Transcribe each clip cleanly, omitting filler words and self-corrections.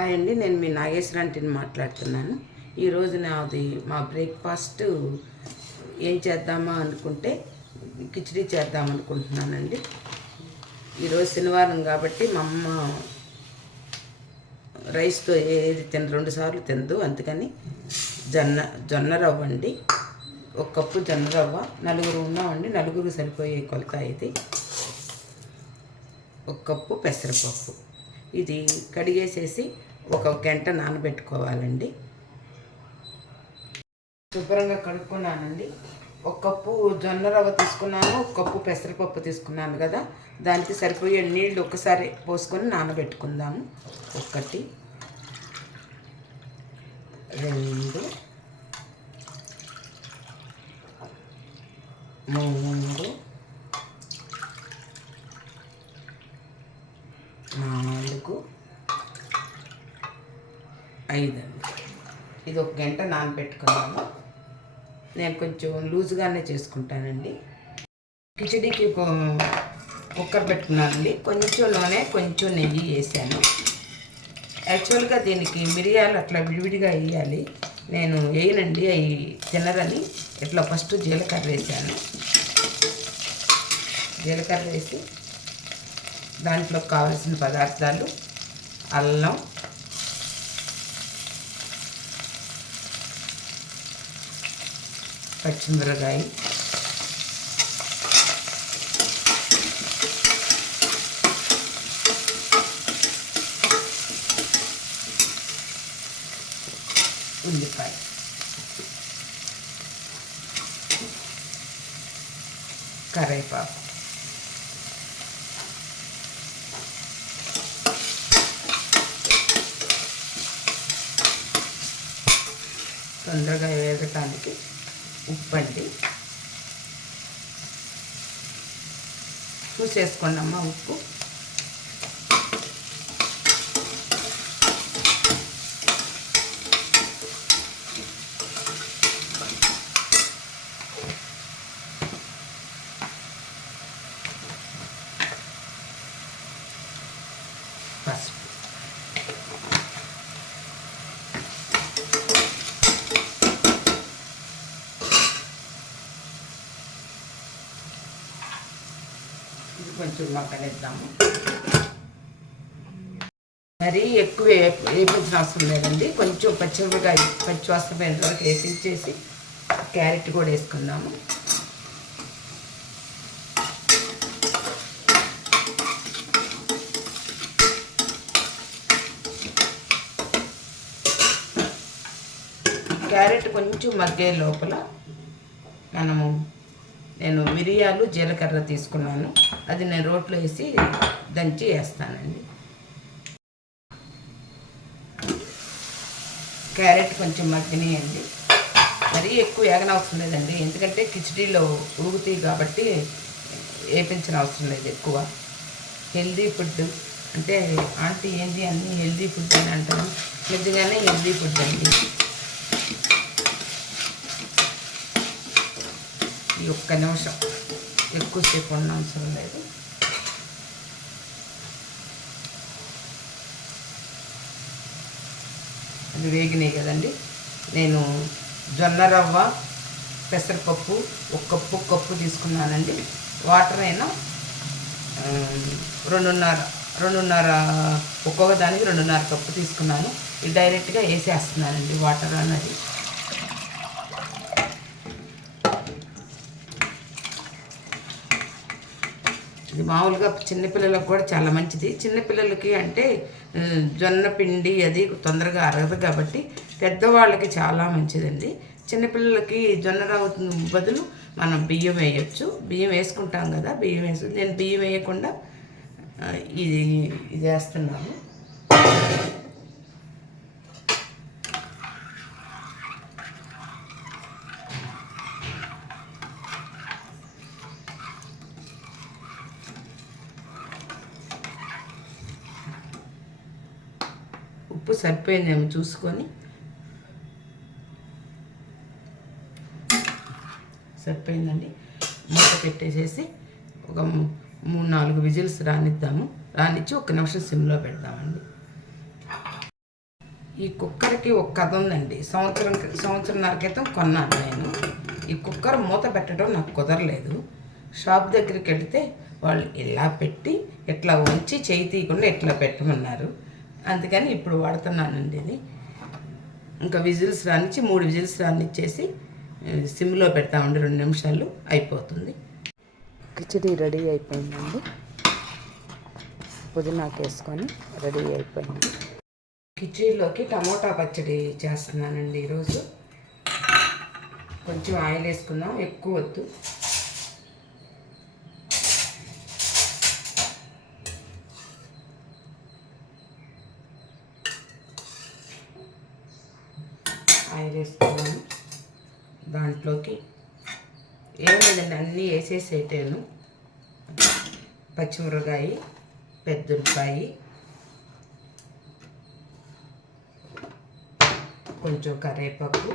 Hi అండి, నేను మీ నాగేశ్వరంటిని మాట్లాడుతున్నాను. ఈరోజు నాది మా బ్రేక్ఫాస్ట్ ఏం చేద్దామా అనుకుంటే కిచిడి చేద్దాం అనుకుంటున్నానండి. ఈరోజు శనివారం కాబట్టి మా అమ్మ రైస్తో ఏది 2 సార్లు తినదు, అందుకని జొన్న రవ్వ అండి. 1 కప్పు జొన్న రవ్వ, నలుగురు ఉన్నామండి, నలుగురు సరిపోయే కొలత ఇది. 1 కప్పు పెసరపప్పు, ఇది కడిగేసేసి 1 గంట నానబెట్టుకోవాలండి. శుభ్రంగా కడుక్కున్నానండి. 1 కప్పు జొన్న రవ్వ తీసుకున్నాను, 1 కప్పు పెసరపప్పు తీసుకున్నాను కదా, దానికి సరిపోయే నీళ్ళు ఒకసారి పోసుకొని నానబెట్టుకుందాము. 1 2 3 4 5 అండి. ఇది 1 గంట నానబెట్టుకున్నాము. నేను కొంచెం లూజ్గానే చేసుకుంటానండి. కిచిడికి కుక్కర్ పెట్టుకున్నానండి. కొంచెం నూనె, కొంచెం నెయ్యి వేసాను. యాక్చువల్గా దీనికి మిరియాలు అట్లా విడివిడిగా వేయాలి, నేను వేయనండి, అవి తినరని ఇట్లా ఫస్ట్ జీలకర్ర వేసాను. జీలకర్ర వేసి దాంట్లో కావలసిన పదార్థాలు అల్లం, పచ్చిమిరకాయ, ఉల్లిపాయ, కరివేపాకు, తొందరగా వేగటానికి ఉప్పు అండి. చూసేసుకోండి అమ్మ ఉప్పు. పసుపు, ఇది కొంచెం మగ్గనిద్దాము. మరీ ఎక్కువ వేపించిన అవసరం లేదండి, కొంచెం పచ్చిమిరపకాయ పచ్చి వస్తపోయేంత వరకు వేపించేసి క్యారెట్ కూడా వేసుకుందాము. క్యారెట్ కొంచెం మగ్గే లోపల నేను మిరియాలు, జీలకర్ర తీసుకున్నాను, అది నేను రోట్లో వేసి దంచి వేస్తానండి. క్యారెట్ కొంచెం మగ్గినాయండి, మరీ ఎక్కువ వేగనవసరం లేదండి, ఎందుకంటే కిచిడీలో ఉడుకుతాయి కాబట్టి వేపించిన అవసరం లేదు ఎక్కువ. హెల్దీ ఫుడ్ అంటే ఆంటీ ఏంటి అన్నీ హెల్దీ ఫుడ్ అని అంటాను, నిజంగానే హెల్దీ ఫుడ్ అండి. ఈ 1 నిమిషం, ఎక్కువసేపు ఉన్న అవసరం లేదు. అది వేగినాయి కదండి. నేను జొన్న రవ్వ, పెసరపప్పు 1 కప్పు తీసుకున్నానండి. వాటర్ అయినా 2.5 ఒక్కొక్క దానికి 2.5 కప్పు తీసుకున్నాను. ఇది డైరెక్ట్గా వేసేస్తున్నానండి వాటర్ అన్నది. ఇది మామూలుగా చిన్నపిల్లలకు కూడా చాలా మంచిది. చిన్నపిల్లలకి అంటే జొన్న పిండి అది తొందరగా అరగదు కాబట్టి పెద్దవాళ్ళకి చాలా మంచిదండి. చిన్నపిల్లలకి జొన్న రవ్వ బదులు మనం బియ్యం వేయచ్చు. బియ్యం వేసుకుంటాం కదా, బియ్యం నేను బియ్యం వేయకుండా ఇది వేస్తున్నాను. ఉప్పు సరిపోయిందేమో చూసుకొని, సరిపోయిందండి, మూత పెట్టేసేసి ఒక 3-4 విజిల్స్ రానిద్దాము. రానిచ్చి 1 నిమిషం సిమ్లో పెడదామండి. ఈ కుక్కర్కి ఒక కథ ఉందండి. సంవత్సరంన్నర క్రితం కొన్నాను నేను. ఈ కుక్కర్ మూత పెట్టడం నాకు కుదరలేదు. షాప్ దగ్గరికి వెళితే వాళ్ళు ఇలా పెట్టి ఇట్లా ఉంచి చేయి తీయకుండా ఇట్లా పెట్టమన్నారు. అందుకని ఇప్పుడు వాడుతున్నానండి ఇది. ఇంకా విజిల్స్ రానిచ్చి 3 విజిల్స్ రానిచ్చేసి సిమ్లో పెడతామండి. 2 నిమిషాలు అయిపోతుంది. కిచిడి రెడీ అయిపోయిందండి. పుదీనాకు వేసుకొని రెడీ అయిపోయింది. కిచిడిలోకి టమోటా పచ్చడి చేస్తున్నానండి ఈరోజు. కొంచెం ఆయిల్ వేసుకుందాం, ఎక్కువ వద్దు. ఆయిల్ వేసుకున్నాను. దాంట్లోకి ఏం లేదండి, అన్నీ వేసేసేటాను. పచ్చిమిరపకాయ, పెద్దుల్లిపాయ, కొంచెం కరివేపాకు,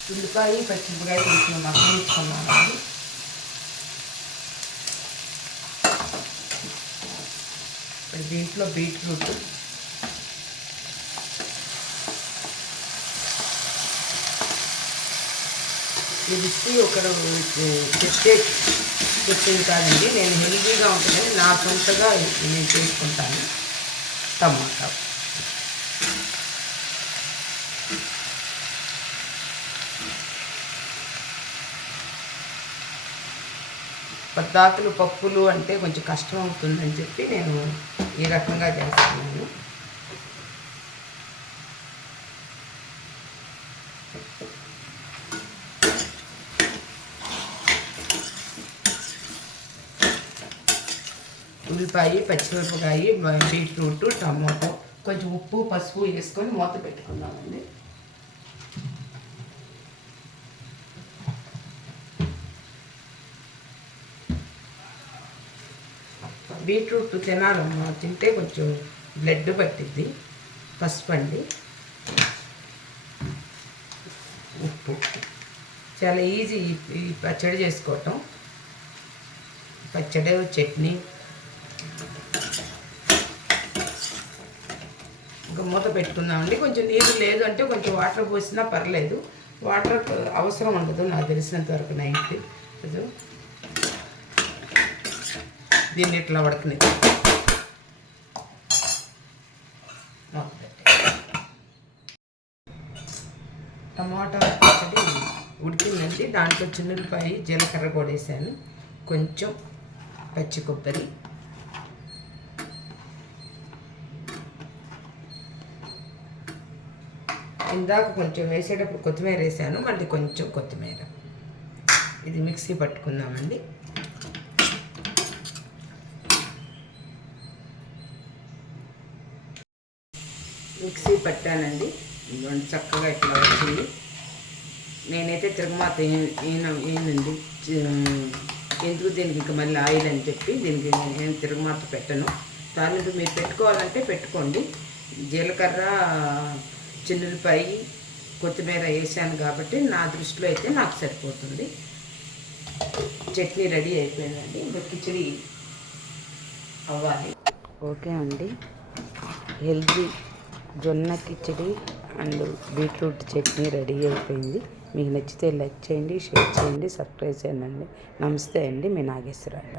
ఉల్లిపాయ, పచ్చిమిరపకాయ కొంచెం మగ్గనిచ్చుకున్నాను. దీంట్లో బీట్రూట్, ఇది ఒకరు చెప్పింది కాదండి. నేను హెల్దీగా ఉంటుందని నా సొంతగా నేను చేసుకుంటాను. టమాటా, పద్దాకులు పప్పులు అంటే కొంచెం కష్టం అవుతుందని చెప్పి నేను ఈ రకంగా చేస్తున్నాను. ఉల్లిపాయ, పచ్చిమిరపకాయ, బీట్రూట్, టమాటో, కొంచెం ఉప్పు, పసుపు వేసుకొని మూత పెట్టుకుందామండి. బీట్రూట్ తినాలమ్మా, తింటే కొంచెం బ్లడ్ పట్టిద్ది. పసుపు అండి, ఉప్పు. చాలా ఈజీ ఈ పచ్చడి చేసుకోవటం. పచ్చడి, చట్నీ. ఇంకా మూత పెట్టుకుందామండి. కొంచెం నీరు లేదు అంటే కొంచెం వాటర్ పోసినా పర్లేదు. వాటర్ అవసరం ఉండదు నాకు తెలిసినంత వరకు. నైట్ దీన్ని ఇట్లా ఉడకనిది. టమాటా పచ్చడి ఉడికిందండి. దాంట్లో చిన్నులపాయ, జీలకర్ర కూడా వేసాను. కొంచెం పచ్చి కొబ్బరి, ఇందాక కొంచెం వేసేటప్పుడు కొత్తిమీర వేసాను, మళ్ళీ కొంచెం కొత్తిమీర. ఇది మిక్సీ పట్టుకుందామండి. మిక్సీ పట్టానండి. చక్కగా ఇట్లా వచ్చింది. నేనైతే తిరగమాత ఏనండి, ఎందుకు దీనికి ఇంకా మళ్ళీ ఆయిల్ అని చెప్పి దీనికి నేను తిరగమాత పెట్టను. తాలింపు మీరు పెట్టుకోవాలంటే పెట్టుకోండి. జీలకర్ర, చిన్నులపాయ, కొత్తిమీర వేసాను కాబట్టి నా దృష్టిలో అయితే నాకు సరిపోతుంది. చట్నీ రెడీ అయిపోయిందండి. ఇంకా కిచిడి అవ్వాలి. ఓకే అండి, హెల్దీ జొన్న khichdi and beetroot chutney ready అయిపోయింది. మీకు నచ్చితే లైక్ చేయండి, షేర్ చేయండి, సబ్స్క్రైబ్ చేయండి. నమస్తే అండి, మీ నాగేశ్వరరావు.